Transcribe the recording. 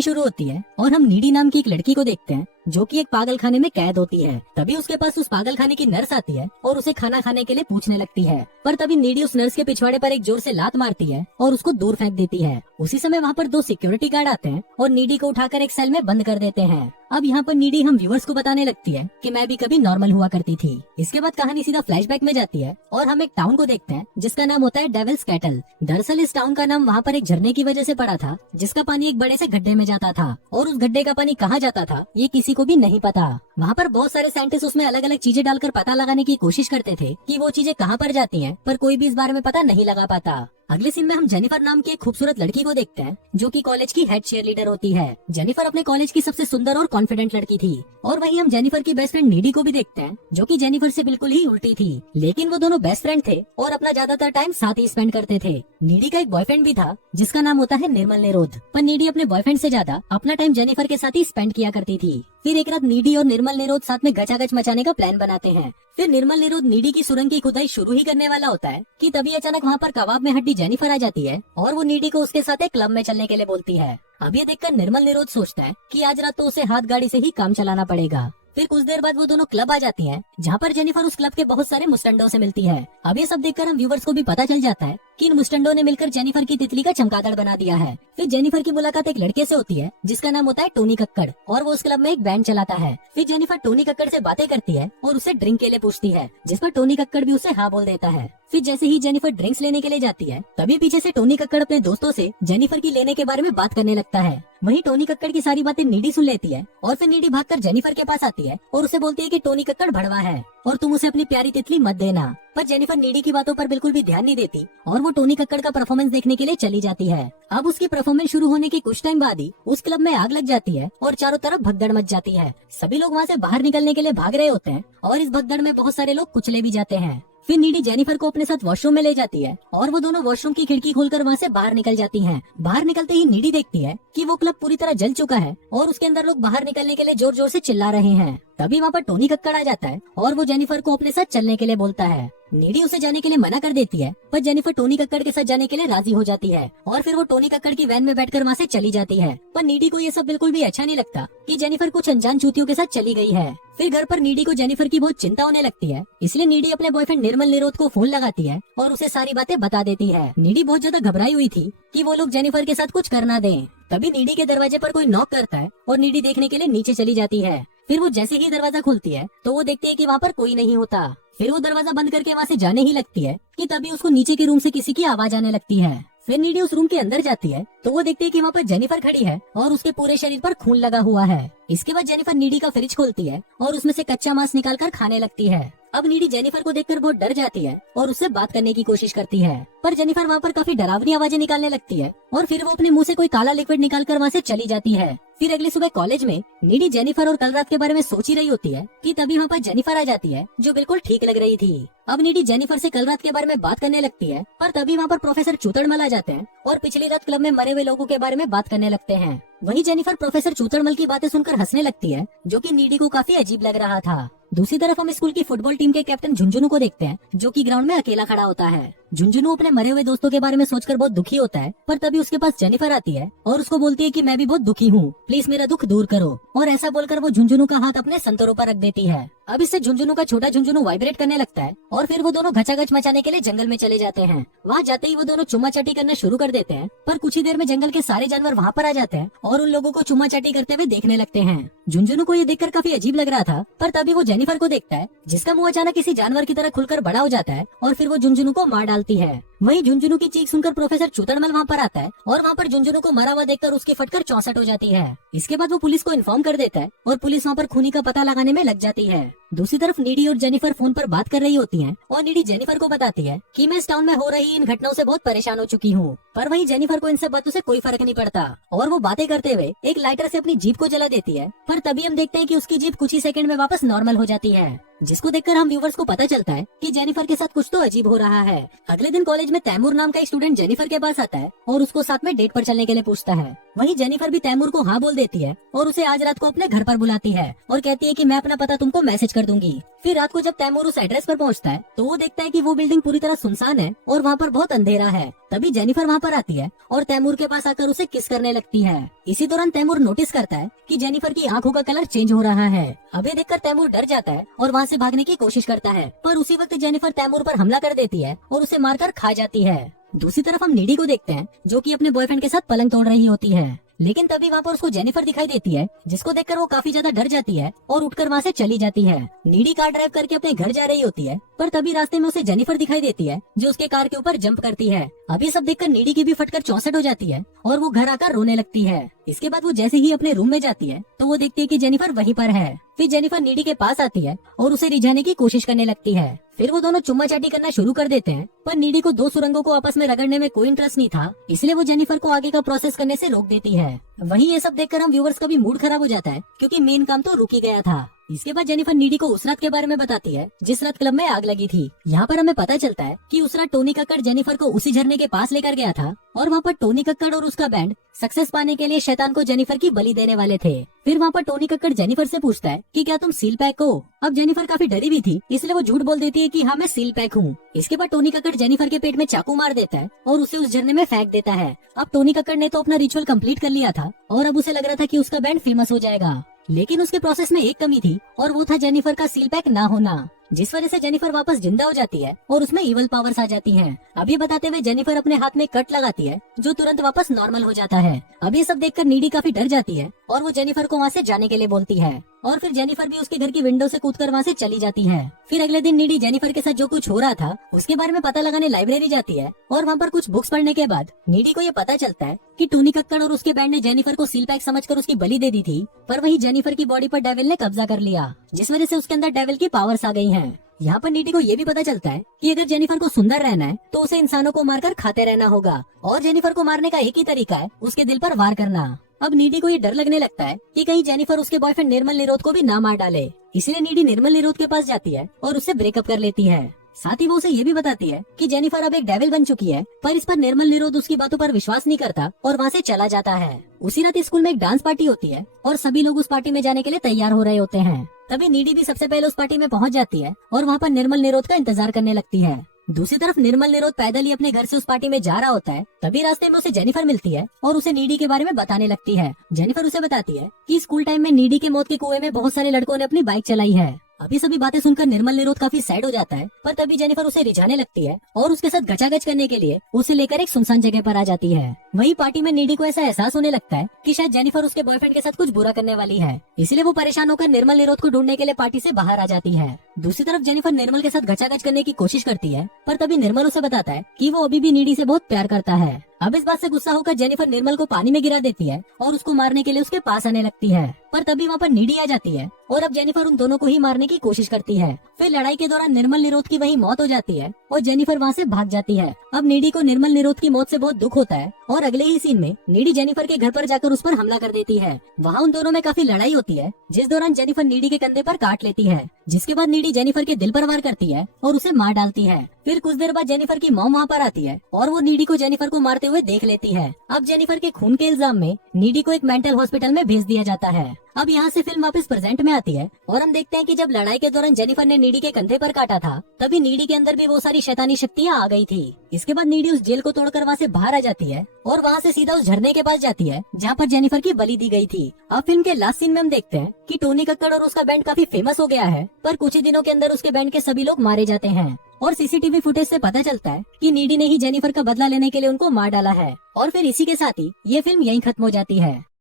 शुरू होती है और हम नीडी नाम की एक लड़की को देखते हैं जो कि एक पागल खाने में कैद होती है। तभी उसके पास उस पागल खाने की नर्स आती है और उसे खाना खाने के लिए पूछने लगती है, पर तभी नीडी उस नर्स के पिछवाड़े पर एक जोर से लात मारती है और उसको दूर फेंक देती है। उसी समय वहाँ पर 2 सिक्योरिटी गार्ड आते हैं और नीडी को उठाकर एक सेल में बंद कर देते हैं। अब यहाँ पर नीडी हम व्यूअर्स को बताने लगती है कि मैं भी कभी नॉर्मल हुआ करती थी। इसके बाद कहानी सीधा फ्लैशबैक में जाती है और हम एक टाउन को देखते हैं जिसका नाम होता है डेविल्स कैटल। दरअसल इस टाउन का नाम वहाँ पर एक झरने की वजह से पड़ा था जिसका पानी एक बड़े से गड्ढे में जाता था और उस गड्ढे का पानी कहाँ जाता था ये किसी को भी नहीं पता। वहाँ पर बहुत सारे साइंटिस्ट उसमें अलग अलग चीजें डालकर पता लगाने की कोशिश करते थे कि वो चीजें कहाँ पर जाती हैं, पर कोई भी इस बारे में पता नहीं लगा पाता। अगले सीन में हम जेनिफर नाम की एक खूबसूरत लड़की को देखते हैं जो कि कॉलेज की हेड चीयर लीडर होती है। जेनिफर अपने कॉलेज की सबसे सुंदर और कॉन्फिडेंट लड़की थी। और वहीं हम जेनिफर की बेस्ट फ्रेंड नीडी को भी देखते हैं जो कि जेनिफर से बिल्कुल ही उल्टी थी, लेकिन वो दोनों बेस्ट फ्रेंड थे और अपना ज्यादातर टाइम साथ ही स्पेंड करते थे। नीडी का एक बॉयफ्रेंड भी था जिसका नाम होता है निर्मल निरोध, पर नीडी अपने बॉयफ्रेंड से ज्यादा अपना टाइम जेनिफर के साथ ही स्पेंड किया करती थी। फिर एक रात नीडी और निर्मल निरोध साथ में गचागच मचाने का प्लान बनाते हैं। फिर निर्मल निरोध नीडी की सुरंग की खुदाई शुरू ही करने वाला होता है कि तभी अचानक वहाँ पर कबाब में हड्डी जेनिफर आ जाती है और वो नीडी को उसके साथ एक क्लब में चलने के लिए बोलती है। अब ये देखकर निर्मल निरोध सोचता है कि आज रात तो उसे हाथ गाड़ी से ही काम चलाना पड़ेगा। फिर कुछ देर बाद वो दोनों क्लब आ जाती हैं, जहाँ पर जेनिफर उस क्लब के बहुत सारे मुस्टंडों से मिलती है। अब ये सब देखकर हम व्यूवर्स को भी पता चल जाता है कि इन मुस्टंडों ने मिलकर जेनिफर की तितली का चमगादड़ बना दिया है। फिर जेनिफर की मुलाकात एक लड़के से होती है जिसका नाम होता है टोनी कक्कड़ और वो उस क्लब में एक बैंड चलाता है। फिर जेनिफर टोनी कक्कड़ से बातें करती है और उसे ड्रिंक के लिए पूछती है, जिस पर टोनी कक्कड़ भी उसे हाँ बोल देता है। फिर जैसे ही जेनिफर ड्रिंक्स लेने के लिए जाती है तभी पीछे से टोनी कक्कड़ अपने दोस्तों से जेनिफर की लेने के बारे में बात करने लगता है। वहीं टोनी कक्कड़ की सारी बातें नीडी सुन लेती है और फिर नीडी भागकर जेनिफर के पास आती है और उसे बोलती है कि टोनी कक्कड़ भड़वा है और तुम उसे अपनी प्यारी तितली मत देना। पर जेनिफर नीडी की बातों पर बिल्कुल भी ध्यान नहीं देती और वो टोनी कक्कड़ का परफॉर्मेंस देखने के लिए चली जाती है। अब उसकी परफॉर्मेंस शुरू होने के कुछ टाइम बाद ही उस क्लब में आग लग जाती है और चारों तरफ भगदड़ मच जाती है। सभी लोग वहाँ से बाहर निकलने के लिए भाग रहे होते हैं और इस भगदड़ में बहुत सारे लोग कुचले भी जाते हैं। फिर नीडी जेनिफर को अपने साथ वॉशरूम में ले जाती है और वो दोनों वॉशरूम की खिड़की खोलकर वहाँ से बाहर निकल जाती हैं। बाहर निकलते ही नीडी देखती है कि वो क्लब पूरी तरह जल चुका है और उसके अंदर लोग बाहर निकलने के लिए जोर जोर से चिल्ला रहे हैं। तभी वहाँ पर टोनी कक्कड़ आ जाता है और वो जेनिफर को अपने साथ चलने के लिए बोलता है। नीडी उसे जाने के लिए मना कर देती है, पर जेनिफर टोनी कक्कड़ के साथ जाने के लिए राजी हो जाती है और फिर वो टोनी कक्कड़ की वैन में बैठकर वहाँ से चली जाती है। पर नीडी को ये सब बिल्कुल भी अच्छा नहीं लगता कि जेनिफर कुछ अनजान चूतियों के साथ चली गई है। फिर घर पर नीडी को जेनिफर की बहुत चिंता होने लगती है, इसलिए नीडी अपने बॉयफ्रेंड निर्मल निरोध को फोन लगाती है और उसे सारी बातें बता देती है। नीडी बहुत ज्यादा घबराई हुई थी कि वो लोग जेनिफर के साथ कुछ करना दें। तभी नीडी के दरवाजे पर कोई नॉक करता है और नीडी देखने के लिए नीचे चली जाती है। फिर वो जैसे ही दरवाजा खुलती है तो वो देखती है कि वहाँ पर कोई नहीं होता। फिर वो दरवाजा बंद करके वहाँ से जाने ही लगती है कि तभी उसको नीचे के रूम से किसी की आवाज आने लगती है। फिर नीडी उस रूम के अंदर जाती है तो वो देखती है कि वहाँ पर जेनिफर खड़ी है और उसके पूरे शरीर पर खून लगा हुआ है। इसके बाद जेनिफर नीडी का फ्रिज खोलती है और उसमें से कच्चा मांस निकालकर खाने लगती है। अब नीडी जेनिफर को देखकर बहुत डर जाती है और उससे बात करने की कोशिश करती है, पर जेनिफर वहाँ पर काफी डरावनी आवाजें निकालने लगती है और फिर वो अपने मुंह से कोई काला लिक्विड निकालकर वहाँ से चली जाती है। फिर अगली सुबह कॉलेज में नीडी जेनिफर और कल रात के बारे में सोच ही रही होती है कि तभी वहाँ पर जेनिफर आ जाती है जो बिल्कुल ठीक लग रही थी। अब नीडी जेनिफर से कल रात के बारे में बात करने लगती है, पर तभी वहाँ पर प्रोफेसर चूतड़मल आ जाते हैं और पिछली रात क्लब में मरे हुए लोगों के बारे में बात करने लगते हैं। वहीं जेनिफर प्रोफेसर चूतड़मल की बातें सुनकर हंसने लगती है जो कि नीडी को काफी अजीब लग रहा था। दूसरी तरफ हम स्कूल की फुटबॉल टीम के कैप्टन झुंझुनू को देखते हैं जो कि ग्राउंड में अकेला खड़ा होता है। झुंझुनू अपने मरे हुए दोस्तों के बारे में सोचकर बहुत दुखी होता है, पर तभी उसके पास जेनिफर आती है और उसको बोलती है कि मैं भी बहुत दुखी हूँ, प्लीज मेरा दुख दूर करो। और ऐसा बोलकर वो झुंझुनू का हाथ अपने संतरों पर रख देती है। अब इससे झुंझुनू का छोटा झुंझुनू वाइब्रेट करने लगता है और फिर वो दोनों घचाघच मचाने के लिए जंगल में चले जाते हैं। वहाँ जाते ही वो दोनों चुम्मा चाटी करना शुरू कर देते हैं, पर कुछ ही देर में जंगल के सारे जानवर वहाँ पर आ जाते हैं और उन लोगों को चुम्मा चाटी करते हुए देखने लगते हैं। झुंझुनू को ये देखकर काफी अजीब लग रहा था, पर तभी वो जेनिफर को देखता है जिसका मुंह अचानक किसी जानवर की तरह खुलकर बड़ा हो जाता है और फिर वो झुंझुनू को मार डालती है। वहीं झुंझुनू की चीख सुनकर प्रोफेसर चूतड़मल वहाँ पर आता है और वहाँ पर झुंझुनू को मरा हुआ देखकर उसकी फटकर 64 हो जाती है। इसके बाद वो पुलिस को इन्फॉर्म कर देता है और पुलिस वहाँ पर खूनी का पता लगाने में लग जाती है। दूसरी तरफ नीडी और जेनिफर फोन पर बात कर रही होती हैं और नीडी जेनिफर को बताती है कि मैं इस टाउन में हो रही इन घटनाओं से बहुत परेशान हो चुकी हूँ, पर वहीं जेनिफर को इन सब बातों से कोई फर्क नहीं पड़ता और वो बातें करते हुए एक लाइटर से अपनी जीप को जला देती है। पर तभी हम देखते हैं कि उसकी जीप कुछ ही सेकंड में वापस नॉर्मल हो जाती है, जिसको देखकर हम व्यूवर्स को पता चलता है कि जेनिफर के साथ कुछ तो अजीब हो रहा है। अगले दिन कॉलेज में तैमूर नाम का एक स्टूडेंट जेनिफर के पास आता है और उसको साथ में डेट पर चलने के लिए पूछता है। वहीं जेनिफर भी तैमूर को हाँ बोल देती है और उसे आज रात को अपने घर पर बुलाती है और कहती है कि मैं अपना पता तुमको मैसेज कर दूंगी। फिर रात को जब तैमूर उस एड्रेस पर पहुंचता है तो वो देखता है कि वो बिल्डिंग पूरी तरह सुनसान है और वहाँ पर बहुत अंधेरा है। तभी जेनिफर वहाँ पर आती है और तैमूर के पास आकर उसे किस करने लगती है। इसी दौरान तैमूर नोटिस करता है कि जेनिफर की आंखों का कलर चेंज हो रहा है। अब ये देखकर तैमूर डर जाता है और वहाँ से भागने की कोशिश करता है, पर उसी वक्त जेनिफर तैमूर पर हमला कर देती है और उसे मारकर खा जाती है। दूसरी तरफ हम नीडी को देखते हैं जो कि अपने बॉयफ्रेंड के साथ पलंग तोड़ रही होती है, लेकिन तभी वहाँ पर उसको जेनिफर दिखाई देती है, जिसको देखकर वो काफी ज्यादा डर जाती है और उठकर वहाँ से चली जाती है। नीडी कार ड्राइव करके अपने घर जा रही होती है, पर तभी रास्ते में उसे जेनिफर दिखाई देती है जो उसके कार के ऊपर जंप करती है। अब ये सब देखकर नीडी की भी फटकर 64 हो जाती है और वो घर आकर रोने लगती है। इसके बाद वो जैसे ही अपने रूम में जाती है तो वो देखती है कि जेनिफर वहीं पर है। फिर जेनिफर नीडी के पास आती है और उसे रिझाने की कोशिश करने लगती है। फिर वो दोनों चुम्मा चाटी करना शुरू कर देते हैं, पर नीडी को दो सुरंगों को आपस में रगड़ने में कोई इंटरेस्ट नहीं था, इसलिए वो जेनिफर को आगे का प्रोसेस करने से रोक देती है। वहीं ये सब देखकर हम व्यूअर्स का भी मूड खराब हो जाता है क्योंकि मेन काम तो रुक ही गया था। इसके बाद जेनिफर नीडी को उस रात के बारे में बताती है जिस रात क्लब में आग लगी थी। यहाँ पर हमें पता चलता है कि उस रात टोनी कक्कड़ जेनिफर को उसी झरने के पास लेकर गया था और वहाँ पर टोनी कक्कड़ और उसका बैंड सक्सेस पाने के लिए शैतान को जेनिफर की बलि देने वाले थे। फिर वहाँ पर टोनी कक्कड़ जेनिफर से पूछता है कि क्या तुम सील पैक हो। अब जेनिफर काफी डरी हुई थी, इसलिए वो झूठ बोल देती है कि हाँ मैं सील पैक हूँ। इसके बाद टोनी कक्कड़ जेनिफर के पेट में चाकू मार देता है और उसे उस झरने में फेंक देता है। अब टोनी कक्कड़ ने तो अपना रिचुअल कंप्लीट कर लिया था और अब उसे लग रहा था कि उसका बैंड फेमस हो जाएगा, लेकिन उसके प्रोसेस में एक कमी थी और वो था जेनिफर का सील पैक ना होना, जिस वजह से जेनिफर वापस जिंदा हो जाती है और उसमें इवल पावर्स आ जाती हैं। अब ये बताते हुए जेनिफर अपने हाथ में कट लगाती है जो तुरंत वापस नॉर्मल हो जाता है। अब ये सब देखकर नीडी काफी डर जाती है और वो जेनिफर को वहाँ से जाने के लिए बोलती है और फिर जेनिफर भी उसके घर की विंडो से कूदकर वहाँ से चली जाती है। फिर अगले दिन नीडी जेनिफर के साथ जो कुछ हो रहा था उसके बारे में पता लगाने लाइब्रेरी जाती है और वहाँ पर कुछ बुक्स पढ़ने के बाद नीडी को ये पता चलता है कि टोनी कक्कड़ और उसके बैंड ने जेनिफर को सील पैक समझकर उसकी बलि दे दी थी, पर वही जेनिफर की बॉडी पर डेविल ने कब्जा कर लिया, जिस वजह से उसके अंदर डेविल की पावर्स आ गई हैं। यहाँ पर नीडी को ये भी पता चलता है कि अगर जेनिफर को सुंदर रहना है तो उसे इंसानों को मारकर खाते रहना होगा और जेनिफर को मारने का एक ही तरीका है, उसके दिल पर वार करना। अब नीडी को ये डर लगने लगता है कि कहीं जेनिफर उसके बॉयफ्रेंड निर्मल निरोध को भी ना मार डाले, इसलिए नीडी निर्मल निरोध के पास जाती है और उससे ब्रेकअप कर लेती है। साथ ही वो उसे ये भी बताती है कि जेनिफर अब एक डेविल बन चुकी है, पर इस पर निर्मल निरोध उसकी बातों पर विश्वास नहीं करता और वहाँ से चला जाता है। उसी रात स्कूल में एक डांस पार्टी होती है और सभी लोग उस पार्टी में जाने के लिए तैयार हो रहे होते हैं। तभी नीडी भी सबसे पहले उस पार्टी में पहुँच जाती है और वहाँ पर निर्मल निरोध का इंतजार करने लगती है। दूसरी तरफ निर्मल निरोध पैदल ही अपने घर से उस पार्टी में जा रहा होता है। तभी रास्ते में उसे जेनिफर मिलती है और उसे नीडी के बारे में बताने लगती है। जेनिफर उसे बताती है कि स्कूल टाइम में नीडी के मौत के कुएं में बहुत सारे लड़कों ने अपनी बाइक चलाई है। अभी सभी बातें सुनकर निर्मल निरोध काफी सैड हो जाता है, पर तभी जेनिफर उसे रिझाने लगती है और उसके साथ गचागच करने के लिए उसे लेकर एक सुनसान जगह पर आ जाती है। वही पार्टी में नीडी को ऐसा एहसास होने लगता है कि शायद जेनिफर उसके बॉयफ्रेंड के साथ कुछ बुरा करने वाली है, इसलिए वो परेशान होकर निर्मल निरोध को ढूंढने के लिए पार्टी से बाहर आ जाती है। दूसरी तरफ जेनिफर निर्मल के साथ गचागच करने की कोशिश करती है, पर तभी निर्मल उसे बताता है कि वो अभी भी नीडी से बहुत प्यार करता है। अब इस बात से गुस्सा होकर जेनिफर निर्मल को पानी में गिरा देती है और उसको मारने के लिए उसके पास आने लगती है, पर तभी वहाँ पर नीडी आ जाती है और अब जेनिफर उन दोनों को ही मारने की कोशिश करती है। फिर लड़ाई के दौरान निर्मल निरोध की वही मौत हो जाती है और जेनिफर वहाँ से भाग जाती है। अब नीडी को निर्मल निरोध की मौत से बहुत दुख होता है और अगले ही सीन में नीडी जेनिफर के घर पर जाकर उस पर हमला कर देती है। वहाँ उन दोनों में काफी लड़ाई होती है, जिस दौरान जेनिफर नीडी के कंधे पर काट लेती है, जिसके बाद नीडी जेनिफर के दिल पर वार करती है और उसे मार डालती है। फिर कुछ देर बाद जेनिफर की मॉम वहाँ पर आती है और वो नीडी को जेनिफर को मारते हुए देख लेती है। अब जेनिफर के खून के इल्जाम में नीडी को एक मेंटल हॉस्पिटल में भेज दिया जाता है। अब यहाँ से फिल्म वापस प्रेजेंट में आती है और हम देखते हैं कि जब लड़ाई के दौरान जेनिफर ने नीडी के कंधे पर काटा था, तभी नीडी के अंदर भी वो सारी शैतानी शक्तियाँ आ गई थी। इसके बाद नीडी उस जेल को तोड़कर वहाँ से बाहर आ जाती है और वहाँ से सीधा उस झरने के पास जाती है जहाँ पर जेनिफर की बलि दी गई थी। अब फिल्म के लास्ट सीन में हम देखते हैं कि टोनी कक्कड़ और उसका बैंड काफी फेमस हो गया है, पर कुछ ही दिनों के अंदर उसके बैंड के सभी लोग मारे जाते हैं और सीसीटीवी फुटेज से पता चलता है कि नीडी ने ही जेनिफर का बदला लेने के लिए उनको मार डाला है। और फिर इसी के साथ ही ये फिल्म यहीं खत्म हो जाती है।